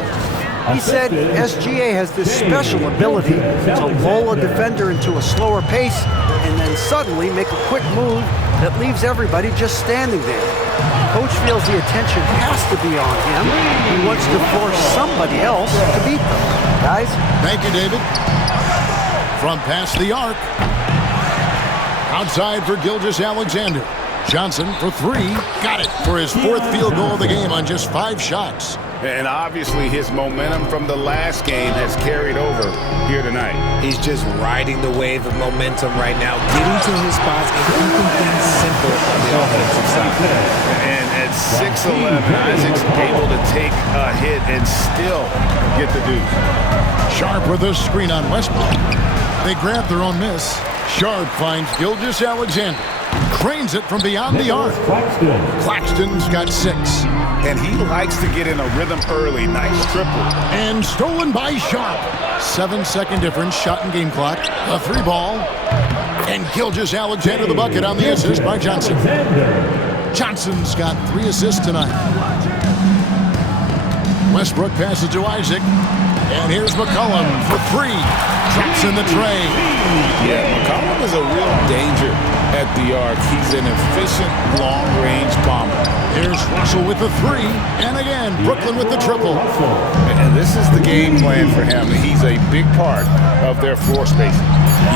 easily. He said SGA has this special ability to lull a defender into a slower pace and then suddenly make a quick move that leaves everybody just standing there. Coach feels the attention has to be on him. He wants to force somebody else to beat them. Guys? Thank you, David. From past the arc. Outside for Gilgeous-Alexander. Johnson for three. Got it for his fourth field goal of the game on just 5 shots. And obviously his momentum from the last game has carried over here tonight. He's just riding the wave of momentum right now, getting to his spots and keeping things simple on the offensive side. And at 6'11", Isaac's able to take a hit and still get the deuce. Sharp with a screen on Westbrook. They grab their own miss. Sharp finds Gilgeous-Alexander. Cranes it from beyond the arc. Claxton's got 6. And he likes to get in a rhythm early. Nice triple. And stolen by Sharp. 7-second difference, shot and game clock. A 3 ball. And Gilgeous-Alexander the bucket on the assist by Johnson. Johnson's got 3 assists tonight. Westbrook passes to Isaac. And here's McCollum for 3. Drops in the tray. Yeah, McCollum is a real danger at the arc. He's an efficient long-range bomber. Here's Russell with the 3. And again, Brooklyn with the triple. And this is the game plan for him. He's a big part of their floor spacing.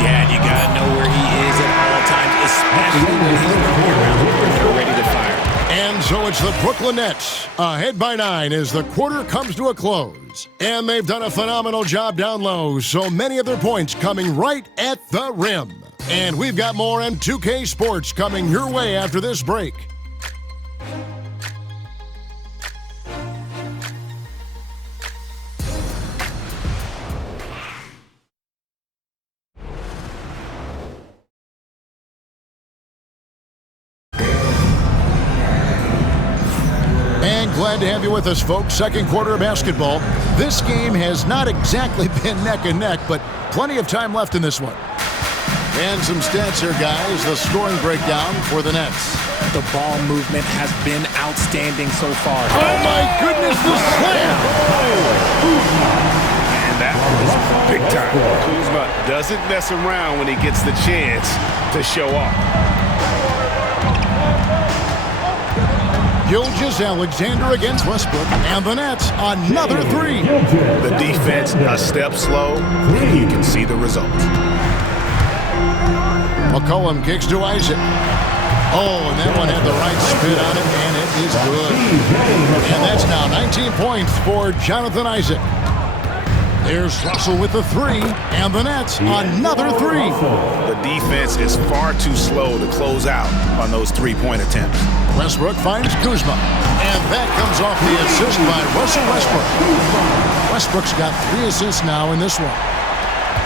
Yeah, and you got to know where he is at all times, especially when he's running around when you're ready to fire. And so it's the Brooklyn Nets ahead by 9 as the quarter comes to a close. And they've done a phenomenal job down low, so many of their points coming right at the rim. And we've got more M2K Sports coming your way after this break. Glad to have you with us, folks. Second quarter of basketball. This game has not exactly been neck and neck, but plenty of time left in this one. And some stats here, guys. The scoring breakdown for the Nets. The ball movement has been outstanding so far. Oh, my goodness, the slam! And that was big time. Kuzma doesn't mess around when he gets the chance to show off. Gilgeous-Alexander against Westbrook, and the Nets another 3. The defense a step slow, and you can see the result. McCollum kicks to Isaac. Oh, and that one had the right spin on it, and it is good. And that's now 19 points for Jonathan Isaac. There's Russell with the 3, and the Nets another 3. The defense is far too slow to close out on those 3-point attempts. Westbrook finds Kuzma, and that comes off the assist by Russell Westbrook. Westbrook's got 3 assists now in this one.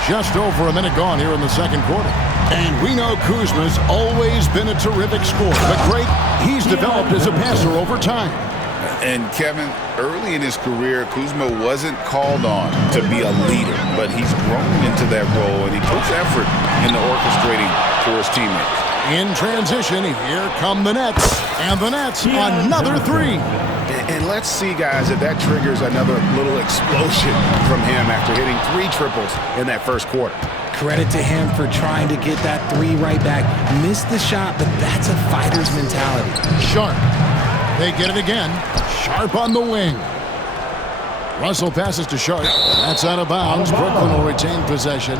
Just over a minute gone here in the second quarter. And we know Kuzma's always been a terrific scorer, but great, he's developed as a passer over time. And Kevin, early in his career, Kuzma wasn't called on to be a leader, but he's grown into that role, and he puts effort into orchestrating for his teammates. In transition, here come the Nets, and the Nets another 3. And let's see, guys, if that triggers another little explosion from him after hitting 3 triples in that first quarter. Credit to him for trying to get that 3 right back. Missed the shot, but that's a fighter's mentality. Sharp. They get it again. Sharp on the wing. Russell passes to Sharp. That's out of bounds. Brooklyn will retain possession.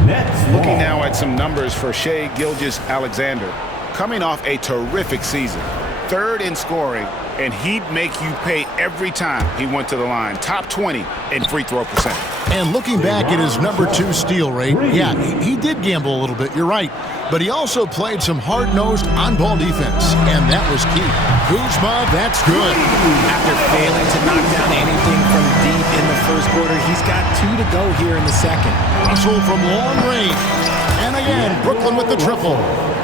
Looking now at some numbers for Shai Gilgeous-Alexander. Coming off a terrific season. 3rd in scoring, and he'd make you pay every time he went to the line. Top 20 in free throw percentage. And looking back at his number 2 steal rate, yeah, he did gamble a little bit, you're right. But he also played some hard-nosed on-ball defense, and that was key. Kuzma, that's good. After failing to knock down anything from deep in the first quarter, he's got 2 to go here in the second. Russell from long range. And again, Brooklyn with the triple.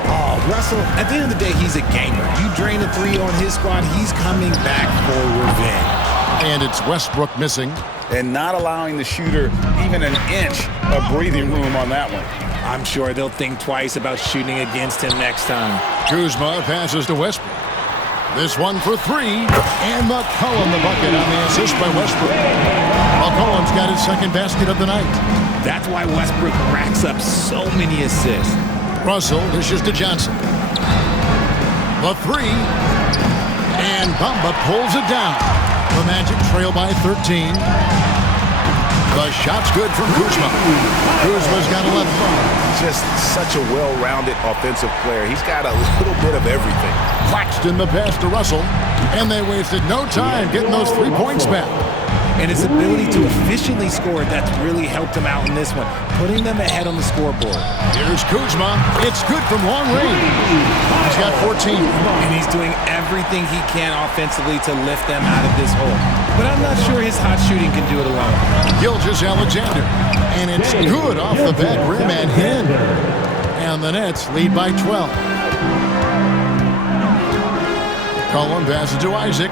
Oh, Russell, at the end of the day, he's a gamer. You drain a 3 on his squad, he's coming back for revenge. And it's Westbrook missing. And not allowing the shooter even an inch of breathing room on that one. I'm sure they'll think twice about shooting against him next time. Kuzma passes to Westbrook. This one for 3. And McCollum the bucket on the assist by Westbrook. got his second basket of the night. That's why Westbrook racks up so many assists. Russell dishes to Johnson. The three. And Bamba pulls it down. The Magic trail by 13. The shot's good from Kuzma. Kuzma's got 11. Just such a well-rounded offensive player. He's got a little bit of everything. Claxton the pass to Russell. And they wasted no time getting those 3 points back. And his ability to efficiently score, that's really helped him out in this one, putting them ahead on the scoreboard. Here's Kuzma. It's good from long range. He's got 14. And he's doing everything he can offensively to lift them out of this hole. But I'm not sure his hot shooting can do it alone. Gilgeous-Alexander. And it's good off the back rim and in. And the Nets lead by 12. Cullen passes to Isaac.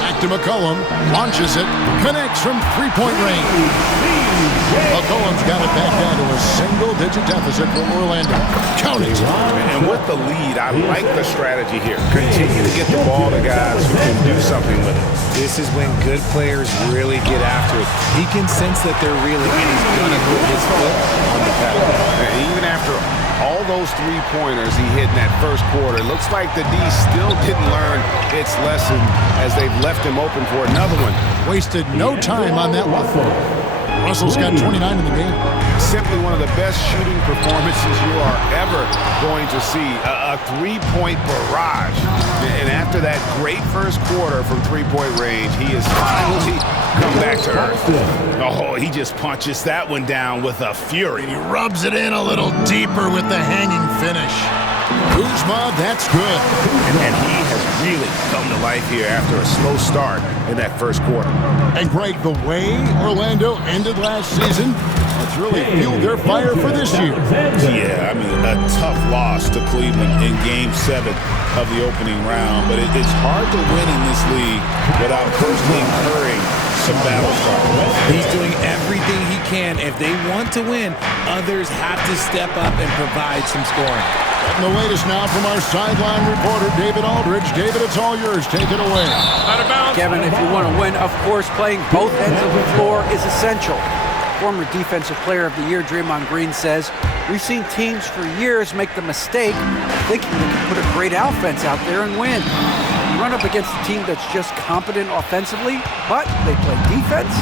Back to McCollum. Launches it. Connects from three-point range. McCollum's got it back down to a single-digit deficit for Orlando. Count it. And with the lead, I like the strategy here. Continue to get the ball to guys who can do something with it. This is when good players really get after it. He can sense that they're reeling, and he's going to put his foot on the pedal. And even after all those three-pointers he hit in that first quarter, it looks like the D still didn't learn its lesson as they've left him open for another one. Wasted no time on that one. Russell's got 29 in the game. Simply one of the best shooting performances you are ever going to see. A three-point barrage. And after that great first quarter from three-point range, he has finally come back to earth. Oh, he just punches that one down with a fury. He rubs it in a little deeper with the hanging finish. Kuzma, that's good. And he has really come to life here after a slow start in that first quarter. And Greg, the way Orlando ended last season, it's really fueled their fire for this year. Yeah, I mean, a tough loss to Cleveland in Game 7 of the opening round. But it's hard to win in this league without personally incurring some battle scars. He's doing everything he can. If they want to win, others have to step up and provide some scoring. And the latest now from our sideline reporter, David Aldridge. David, it's all yours. Take it away. Kevin, if you want to win, of course, playing both ends of the floor is essential. Former Defensive Player of the Year Draymond Green says, "We've seen teams for years make the mistake of thinking they can put a great offense out there and win. You run up against a team that's just competent offensively, but they play defense,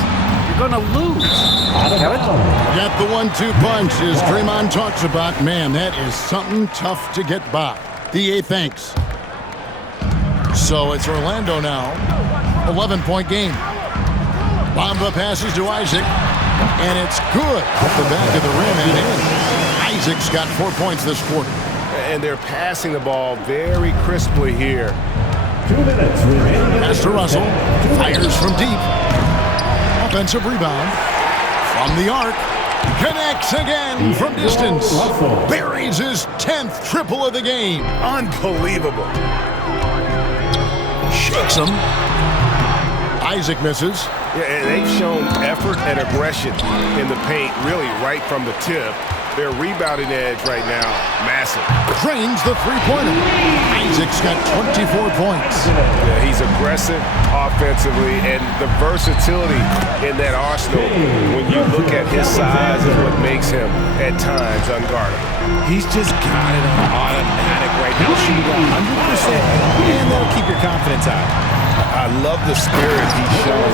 you're going to lose." Kevin? Got the 1-2 punch as Draymond talks about. Man, that is something tough to get by. DA thanks. So it's Orlando now. 11-point game. Bamba passes to Isaac. And it's good off the back of the rim and in. Isaac's got 4 points this quarter. And they're passing the ball very crisply here. 2 minutes remaining. Pass to Russell. Fires from deep. Offensive rebound. From the arc. Connects again from distance. Buries his 10th triple of the game. Unbelievable. Shakes him. Isaac misses. Yeah, and they've shown effort and aggression in the paint, really right from the tip. Their rebounding edge right now, massive. Drains the three-pointer. Isaac's got 24 points. Yeah, he's aggressive offensively, and the versatility in that arsenal, when you look at his size, is what makes him, at times, unguardable. He's just got it on automatic right now, shooting 100%, and that'll keep your confidence high. I love the spirit he's shown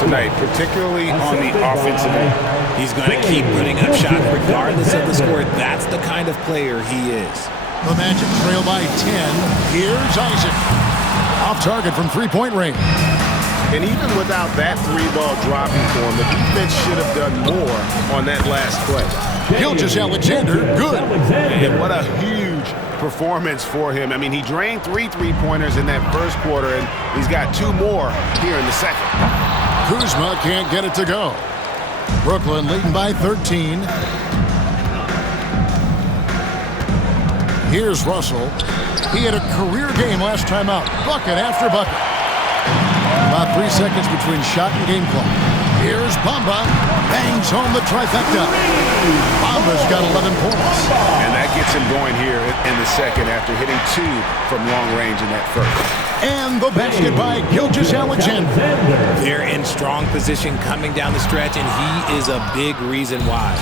tonight, particularly on the offensive end. He's going to keep putting up shots regardless of the score. That's the kind of player he is. The Magic trail by 10. Here's Isaac. Off target from three-point range. And even without that three-ball dropping for him, the defense should have done more on that last play. Gilgeous-Alexander, good. And what a huge performance for him. I mean, he drained 3 three-pointers in that first quarter, and he's got 2 more here in the second. Kuzma can't get it to go. Brooklyn leading by 13. Here's Russell. He had a career game last time out. Bucket after bucket. About 3 seconds between shot and game clock. Here's Bamba. Bangs home the trifecta. Bamba's got 11 points. And that gets him going here in the second after hitting 2 from long range in that first. And the basket by Gilgeous-Alexander. There strong position coming down the stretch, and he is a big reason why.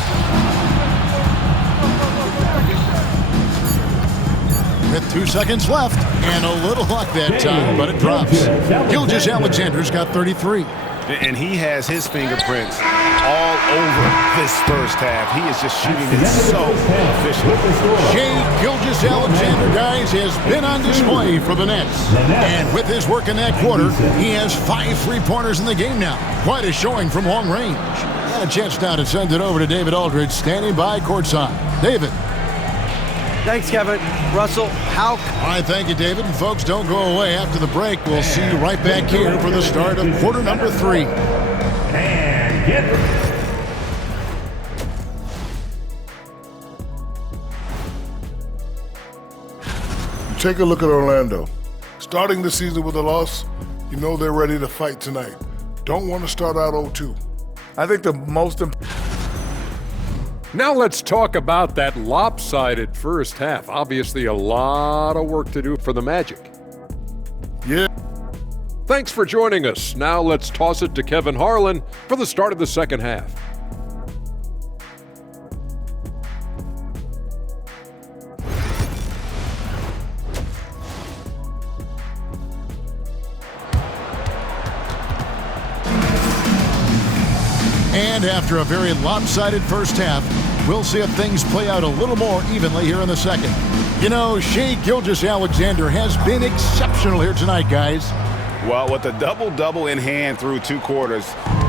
With 2 seconds left, and a little luck that time, but it drops. Gilgeous-Alexander's got 33. And he has his fingerprints all over this first half. He is just shooting it so efficiently. Shai Gilgeous-Alexander, guys, has been on display for the Nets. And with his work in that quarter, he has 5 3-pointers in the game now. Quite a showing from long range. And a chance now to send it over to David Aldridge, standing by courtside. David. Thanks, Kevin. Russell, how... All right, thank you, David. And folks, don't go away. After the break, we'll see you right back here for the start of quarter number 3. And get Take a look at Orlando. Starting the season with a loss, you know they're ready to fight tonight. Don't want to start out 0-2. I think the most important... Now let's talk about that lopsided first half. Obviously a lot of work to do for the Magic. Yeah. Thanks for joining us. Now let's toss it to Kevin Harlan for the start of the second half. And after a very lopsided first half, we'll see if things play out a little more evenly here in the second. You know, Shai Gilgeous-Alexander has been exceptional here tonight, guys. Well, with a double-double in hand through 2 quarters,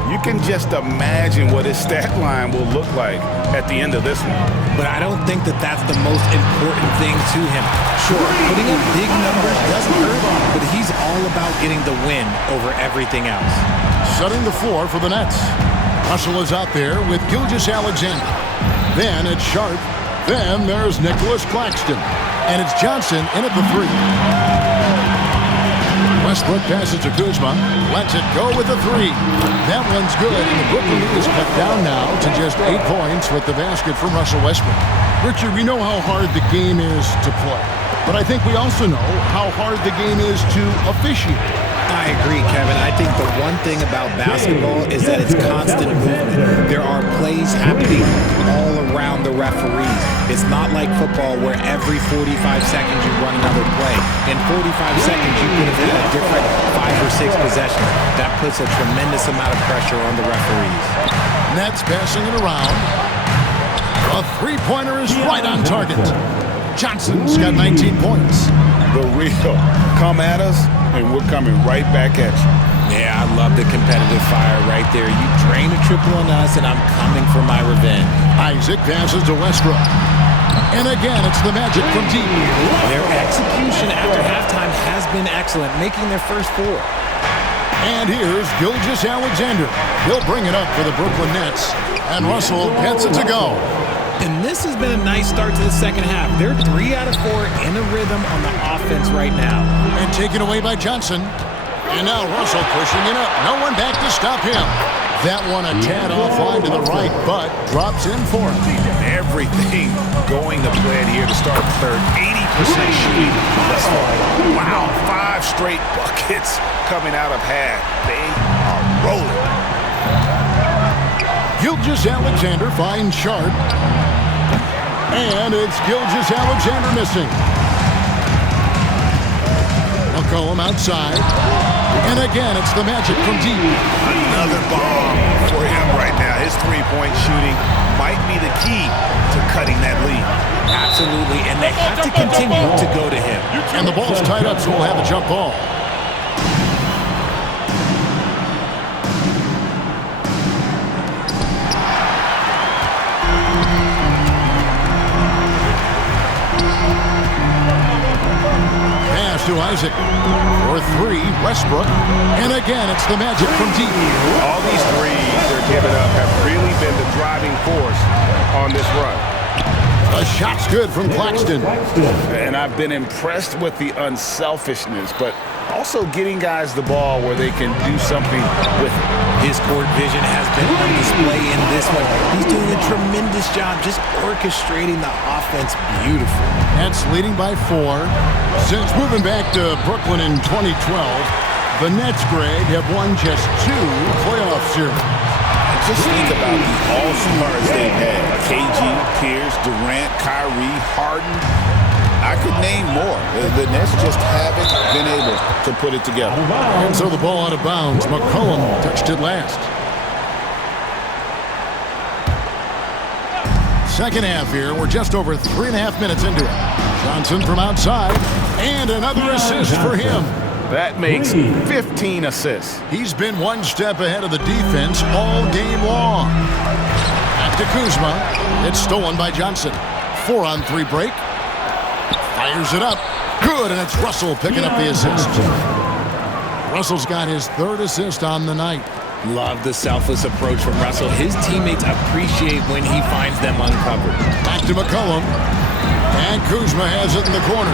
you can just imagine what his stat line will look like at the end of this one. But I don't think that that's the most important thing to him. Sure, putting up big numbers doesn't hurt, but he's all about getting the win over everything else. Setting the floor for the Nets. Russell is out there with Gilgeous-Alexander. Then it's Sharp. Then there's Nicholas Claxton. And it's Johnson in at the 3. Westbrook passes to Kuzma. Lets it go with the 3. That one's good, and the Brooklyn lead is cut down now to just 8 points with the basket from Russell Westbrook. Richard, we know how hard the game is to play, but I think we also know how hard the game is to officiate. I agree, Kevin. I think the one thing about basketball is that it's constant movement. There are plays happening all around the referees. It's not like football where every 45 seconds you run another play. In 45 seconds, you could have had a different 5 or 6 possessions. That puts a tremendous amount of pressure on the referees. Nets passing it around. A 3-pointer is right on target. Johnson's got 19 points. The real. Come at us, and we're coming right back at you. Yeah, I love the competitive fire right there. You drain a triple on us, and I'm coming for my revenge. Isaac passes to Westbrook. And again, it's the Magic from deep. Their execution after halftime has been excellent, making their first 4. And here's Gilgeous-Alexander. He'll bring it up for the Brooklyn Nets. And Russell gets it to go. And this has been a nice start to the second half. They're 3 out of 4 in a rhythm on the offense right now. And taken away by Johnson. And now Russell pushing it up. No one back to stop him. That one a tad offline to the right, but drops in for him. Everything going to plan here to start the third. 80% shooting thus far. Wow, 5 straight buckets coming out of half. They are rolling. Gilgeous-Alexander finds Sharp. And it's Gilgeous-Alexander missing. McCollum outside. And again, it's the Magic from deep. Another bomb for him right now. His 3-point shooting might be the key to cutting that lead. Absolutely, and they have to continue to go to him. And the ball's tied up, so we'll have a jump ball. To Isaac for 3, Westbrook, and again it's the Magic from deep. All these threes they're giving up have really been the driving force on this run. The shot's good from Claxton. And I've been impressed with the unselfishness, but also getting guys the ball where they can do something with it. His court vision has been on display in this one. He's doing a tremendous job just orchestrating the offense beautifully. Nets leading by 4. Since moving back to Brooklyn in 2012, The Nets, Greg, have won just 2 playoff series. Just think about the all-stars they've had. KG, Pierce, Durant, Kyrie, Harden. I could name more. The Nets just haven't been able to put it together. And so the ball out of bounds. McCollum touched it last. Second half here. We're just over 3.5 minutes into it. Johnson from outside. And another assist for him. That makes 15 assists. He's been one step ahead of the defense all game long. Back to Kuzma. It's stolen by Johnson. 4-on-3 break. Fires it up. Good, and it's Russell picking up the assist. Russell's got his 3rd assist on the night. Love the selfless approach from Russell. His teammates appreciate when he finds them uncovered. Back to McCollum. And Kuzma has it in the corner.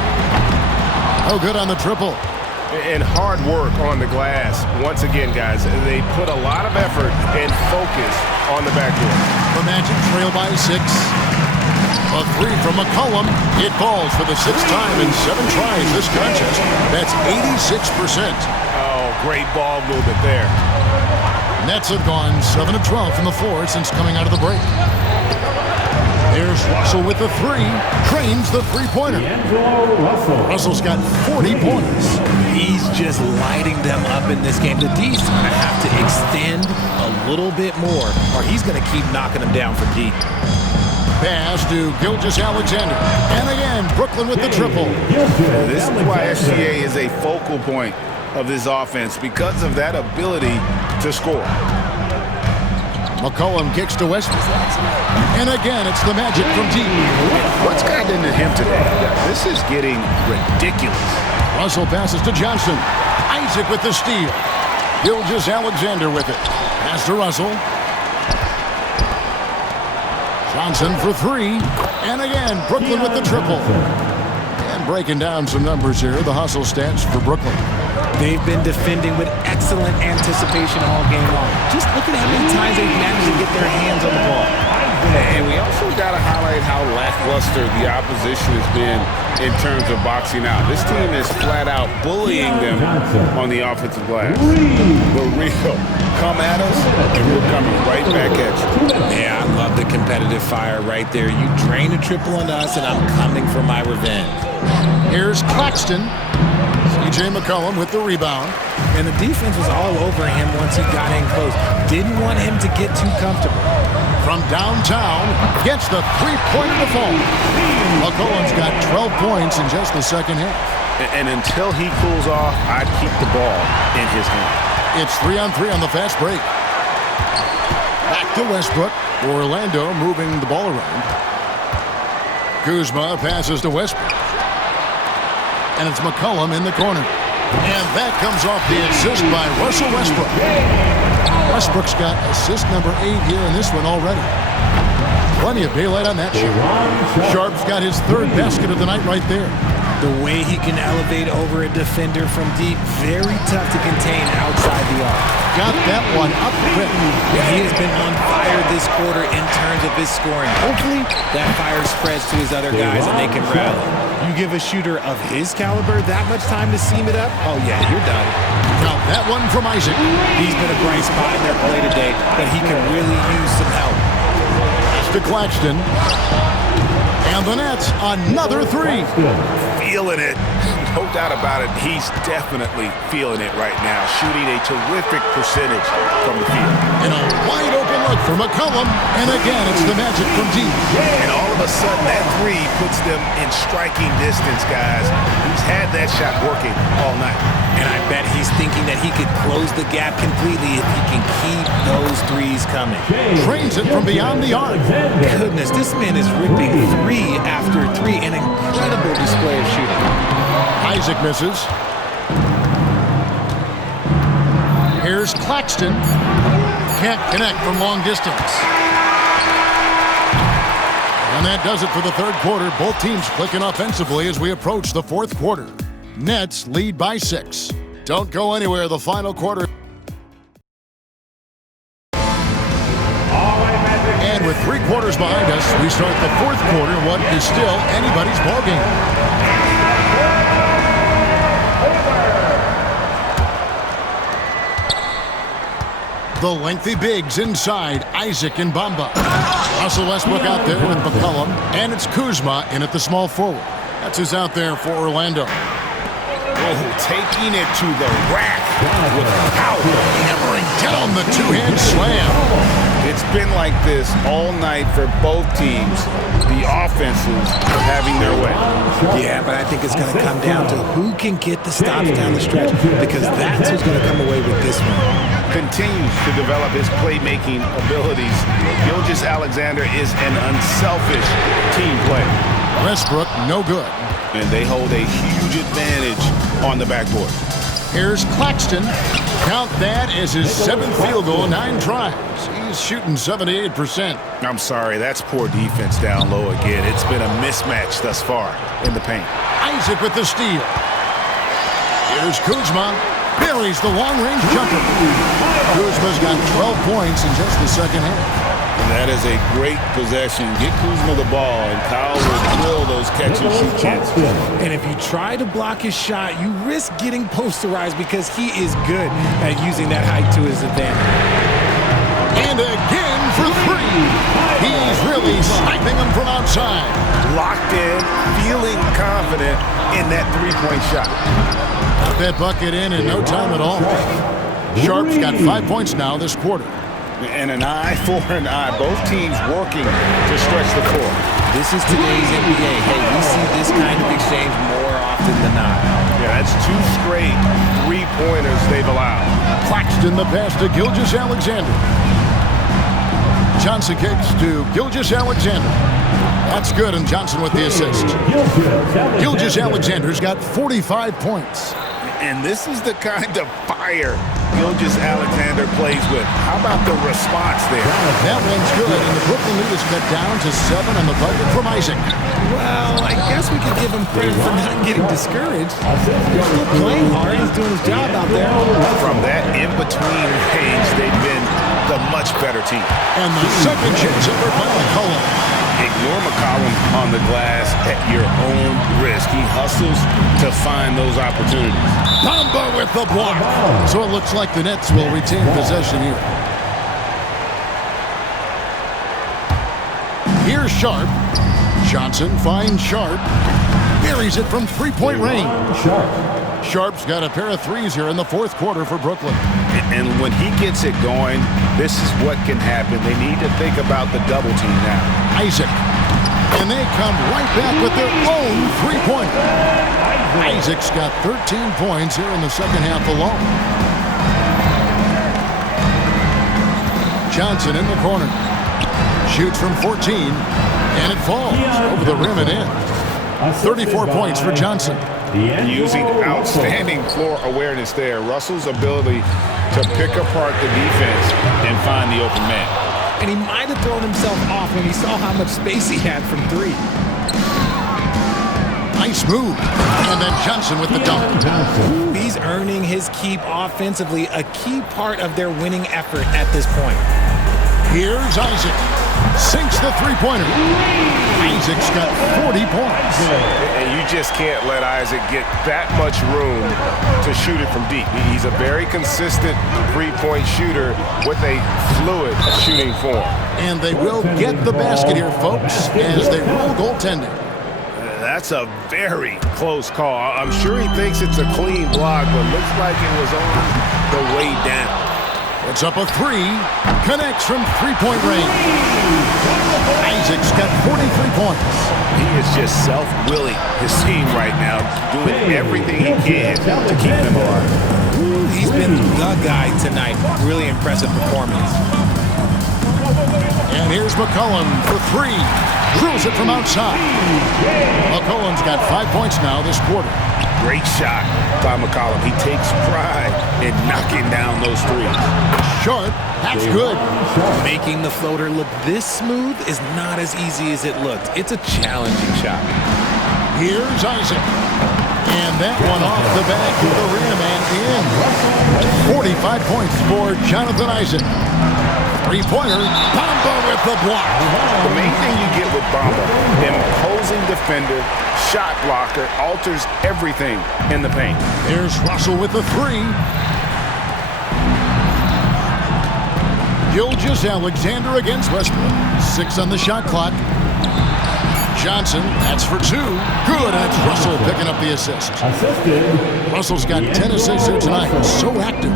Oh, good on the triple. And hard work on the glass. Once again, guys, they put a lot of effort and focus on the backboard. The Magic trail by 6. A 3 from McCollum. It falls for the 6th time in 7 tries this contest. That's 86%. Oh, great ball movement there. Nets have gone 7 of 12 from the floor since coming out of the break. There's Russell with the 3. Trains the three-pointer. Russell's got 40 points. He's just lighting them up in this game. The D's going to have to extend a little bit more, or he's going to keep knocking them down from deep. Pass to Gilgeous-Alexander. And again, Brooklyn with the triple. This is why SGA is a focal point of this offense, because of that ability to score. McCollum kicks to Westbrook. And again, it's the Magic from deep. What's gotten into him today? This is getting ridiculous. Russell passes to Johnson. Isaac with the steal. Gilgeous-Alexander with it. Pass to Russell. Johnson for 3. And again, Brooklyn with the triple. And breaking down some numbers here, the hustle stats for Brooklyn. They've been defending with excellent anticipation all game long. Just look at how many times they've managed to get their hands on the ball. And we also got to highlight how lackluster the opposition has been in terms of boxing out. This team is flat out bullying them on the offensive glass. The real come at us, and we're coming right back at you. Yeah, I love the competitive fire right there. You drain a triple on us, and I'm coming for my revenge. Here's Claxton. C.J. McCollum with the rebound. And the defense was all over him once he got in close. Didn't want him to get too comfortable. From downtown, gets the three-pointer to fall. McCollum's got 12 points in just the second half. And until he cools off, I'd keep the ball in his hand. It's 3-on-3 on the fast break. Back to Westbrook. Orlando moving the ball around. Kuzma passes to Westbrook. And it's McCollum in the corner. And that comes off the assist by Russell Westbrook. Westbrook's got assist number 8 here in this one already. Plenty of daylight on that shot. Sharp's got his 3rd basket of the night right there. The way he can elevate over a defender from deep, very tough to contain outside the arc. Got that one up quick. And he has been on fire this quarter in terms of his scoring. Hopefully, that fire spreads to his other guys and they can rally. You give a shooter of his caliber that much time to seam it up, oh yeah, you're done. Now that one from Isaac. He's been a bright spot in their play today, but he can really use some help. Pass to Claxton. And the Nets, another 3. Feeling it. No doubt about it. He's definitely feeling it right now. Shooting a terrific percentage from the field. And a wide open look for McCollum. And again, it's the Magic from deep. And all of a sudden, that 3 puts them in striking distance, guys. He's had that shot working all night. And I bet he's thinking that he could close the gap completely if he can keep those 3s coming. Trains it from beyond the arc. Goodness, this man is ripping 3 after 3. An incredible display of shooting. Isaac misses. Here's Claxton. Can't connect from long distance. And that does it for the 3rd quarter. Both teams clicking offensively as we approach the 4th quarter. Nets lead by 6. Don't go anywhere. The final quarter. And with 3 quarters behind us, we start the 4th quarter. What is still anybody's ballgame. The lengthy bigs inside, Isaac and Bamba. Russell Westbrook out there with McCollum, and it's Kuzma in at the small forward. That's who's out there for Orlando. Oh, taking it to the rack with power. Hammering down the two-hand slam. It's been like this all night for both teams. The offenses are having their way. Yeah, but I think it's going to come down to who can get the stops down the stretch, because that's who's going to come away with this one. Continues to develop his playmaking abilities. Gilgeous-Alexander is an unselfish team player. Westbrook, no good. And they hold a huge advantage on the backboard. Here's Claxton. Count that as his 7th field goal in 9 tries. He's shooting 78%. I'm sorry, that's poor defense down low again. It's been a mismatch thus far in the paint. Isaac with the steal. Here's Kuzma. Buries the long-range jumper. Kuzma's got 12 points in just the second half. And that is a great possession. Get Kuzma the ball, and Kyle will drill those catch-and-shoot chances. And if you try to block his shot, you risk getting posterized, because he is good at using that height to his advantage. And again for 3. He's really sniping them from outside. Locked in, feeling confident in that three-point shot. Got that bucket in no time at all. Sharp's got 5 points now this quarter. And an eye for an eye. Both teams working to stretch the floor. This is today's NBA. Hey, we see this kind of exchange more often than not. Yeah, that's 2 straight three-pointers they've allowed. Claxton the pass to Gilgeous-Alexander. Johnson kicks to Gilgeous-Alexander. That's good, and Johnson with the assist. Gilgeous-Alexander's got 45 points. And this is the kind of fire Gilgeous-Alexander plays with. How about the response there? That one's good, and the Brooklyn lead is cut down to 7 on the bucket from Isaac. Well, I guess we could give him credit for not getting discouraged. He's still playing hard. He's doing his job out there. From that in-between range, they've been the much better team. And the second chance over by McCollum. Ignore McCollum on the glass at your own risk. He hustles to find those opportunities. Bamba with the block. So it looks like the Nets will retain possession here. Here's Sharp. Johnson finds Sharp. Buries it from 3-point range. Sharp's got a pair of threes here in the 4th quarter for Brooklyn. And when he gets it going, this is what can happen. They need to think about the double team now. Isaac. And they come right back with their own 3-pointer. Isaac's got 13 points here in the second half alone. Johnson in the corner. Shoots from 14, and it falls over the rim and in. 34 points for Johnson. Using outstanding floor awareness there. Russell's ability to pick apart the defense and find the open man. And he might have thrown himself off when he saw how much space he had from 3. Nice move. And then Johnson with the dunk. He's earning his keep offensively, a key part of their winning effort at this point. Here's Isaac. Sinks the 3-pointer. Isaac's got 40 points. And you just can't let Isaac get that much room to shoot it from deep. He's a very consistent 3-point shooter with a fluid shooting form. And they will get the basket here, folks, as they rule goaltending. That's a very close call. I'm sure he thinks it's a clean block, but looks like it was on the way down. It's up a 3. Connects from 3-point range. Isaac's got 43 points. He is just self-willing his team right now, doing everything he can to keep them alive. He's been the guy tonight. Really impressive performance. And here's McCollum for 3. Drills it from outside. McCollum's got 5 points now this quarter. Great shot by McCollum. He takes pride in knocking down those threes. Sharp, that's good. Making the floater look this smooth is not as easy as it looked. It's a challenging shot. Here's Isaac. And that one off the back of the rim and in. 45 points for Jonathan Isaac. 3-pointer, Bamba with the block. The main thing you get with Bamba, imposing defender, shot blocker, alters everything in the paint. Here's Russell with the 3. Gilgeous-Alexander against Westbrook. 6 on the shot clock. Johnson, that's for 2. Good, and it's Russell picking up the assist. Russell's got 10 assists here tonight. So active.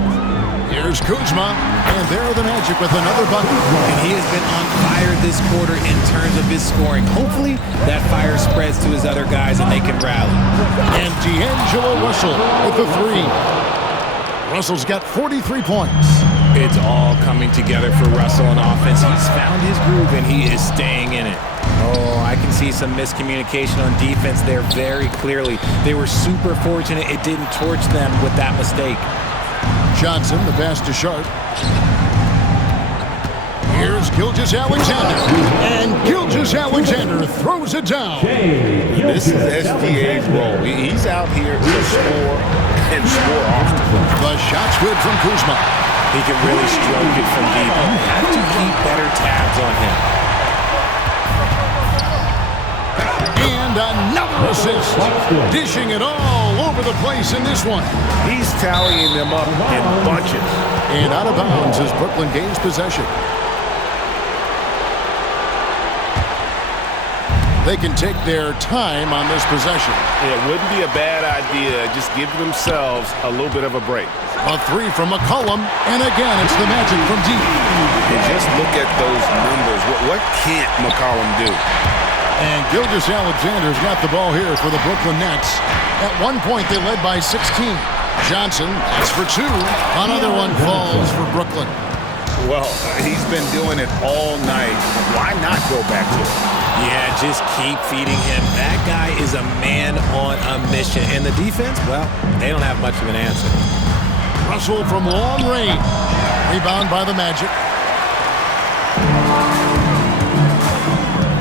Here's Kuzma, and there are the Magic with another bucket. And he has been on fire this quarter in terms of his scoring. Hopefully, that fire spreads to his other guys and they can rally. And D'Angelo Russell with the 3. Russell's got 43 points. It's all coming together for Russell on offense. He's found his groove, and he is staying in it. Oh, I can see some miscommunication on defense there very clearly. They were super fortunate it didn't torch them with that mistake. Johnson, the pass to Sharp. Here's Gilgeous-Alexander. And Gilgeous-Alexander throws it down. This is SGA's role. He's out here to score and score often. The shot's good from Kuzma. He can really stroke it from deep. You have to keep better tabs on him. And another assist. Dishing it all over the place in this one. He's tallying them up in bunches. And out of bounds as Brooklyn gains possession. They can take their time on this possession. It wouldn't be a bad idea. Just give themselves a little bit of a break. A 3 from McCollum, and again, it's the Magic from deep. And just look at those numbers. What can't McCollum do? And Gilgeous-Alexander's got the ball here for the Brooklyn Nets. At one point, they led by 16. Johnson, that's for 2. Another one falls for Brooklyn. Well, he's been doing it all night. Why not go back to it? Yeah, just keep feeding him. That guy is a man on a mission. And the defense, well, they don't have much of an answer. Russell from long range. Rebound by the Magic.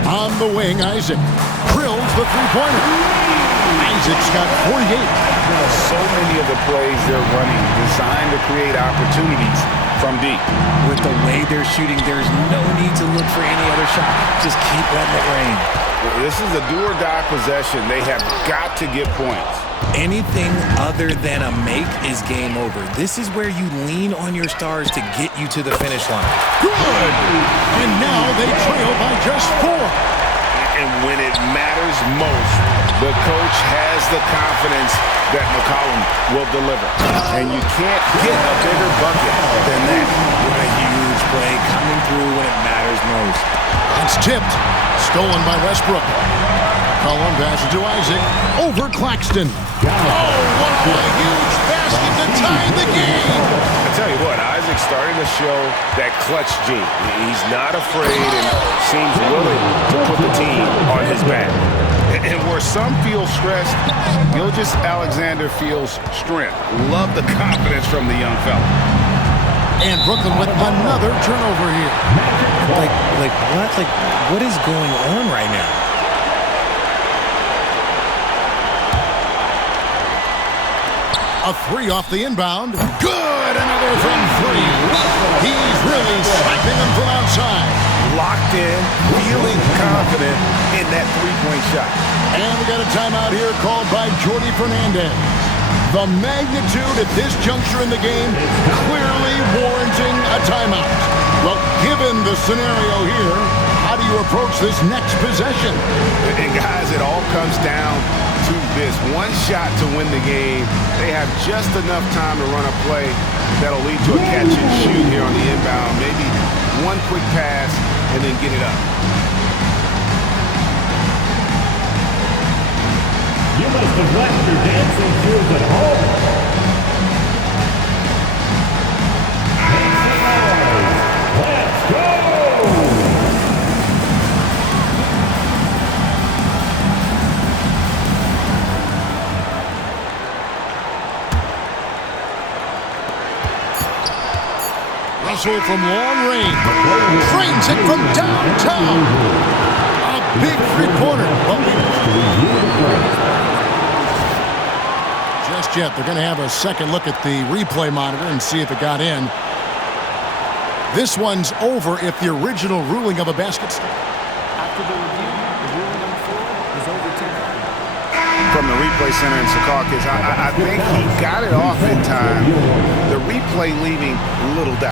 On the wing, Isaac. Drills the three-pointer. Isaac's got 48. So many of the plays they're running designed to create opportunities from deep. With the way they're shooting, there's no need to look for any other shot. Just keep letting it rain. This is a do-or-die possession. They have got to get points. Anything other than a make is game over. This is where you lean on your stars to get you to the finish line. Good! And now they trail by just 4. And when it matters most, the coach has the confidence that McCollum will deliver. And you can't get a bigger bucket than that. What a huge play coming through when it matters most. It's tipped. Stolen by Westbrook. McCollum passes to Isaac. Over Claxton. Oh, what a huge basket to tie the game. I tell you what, Isaac's starting to show that clutch gene. He's not afraid and seems willing to put the team on his back. And where some feel stressed, Gilgeous-Alexander feels strength. Love the confidence from the young fella. And Brooklyn with another turnover here. What is going on right now? A 3 off the inbound. Good! Another from 3. He's really slapping them from outside. Locked in, feeling confident in that three-point shot. And we got a timeout here called by Jordi Fernandez. The magnitude at this juncture in the game clearly warranting a timeout. Well, given the scenario here, how do you approach this next possession? And guys, it all comes down to this. One shot to win the game. They have just enough time to run a play that'll lead to a catch and shoot here on the inbound. Maybe one quick pass and then get it up. You must have left your dancing shoes at home. Let's go! Russell from long range. Frames it from downtown. A big three-pointer. Just yet, they're going to have a second look at the replay monitor and see if it got in. This one's over if the original ruling of a basket. After the review, the ruling on the floor is overturned. From the replay center in Secaucus, I think he got it off in time. The replay leaving little doubt.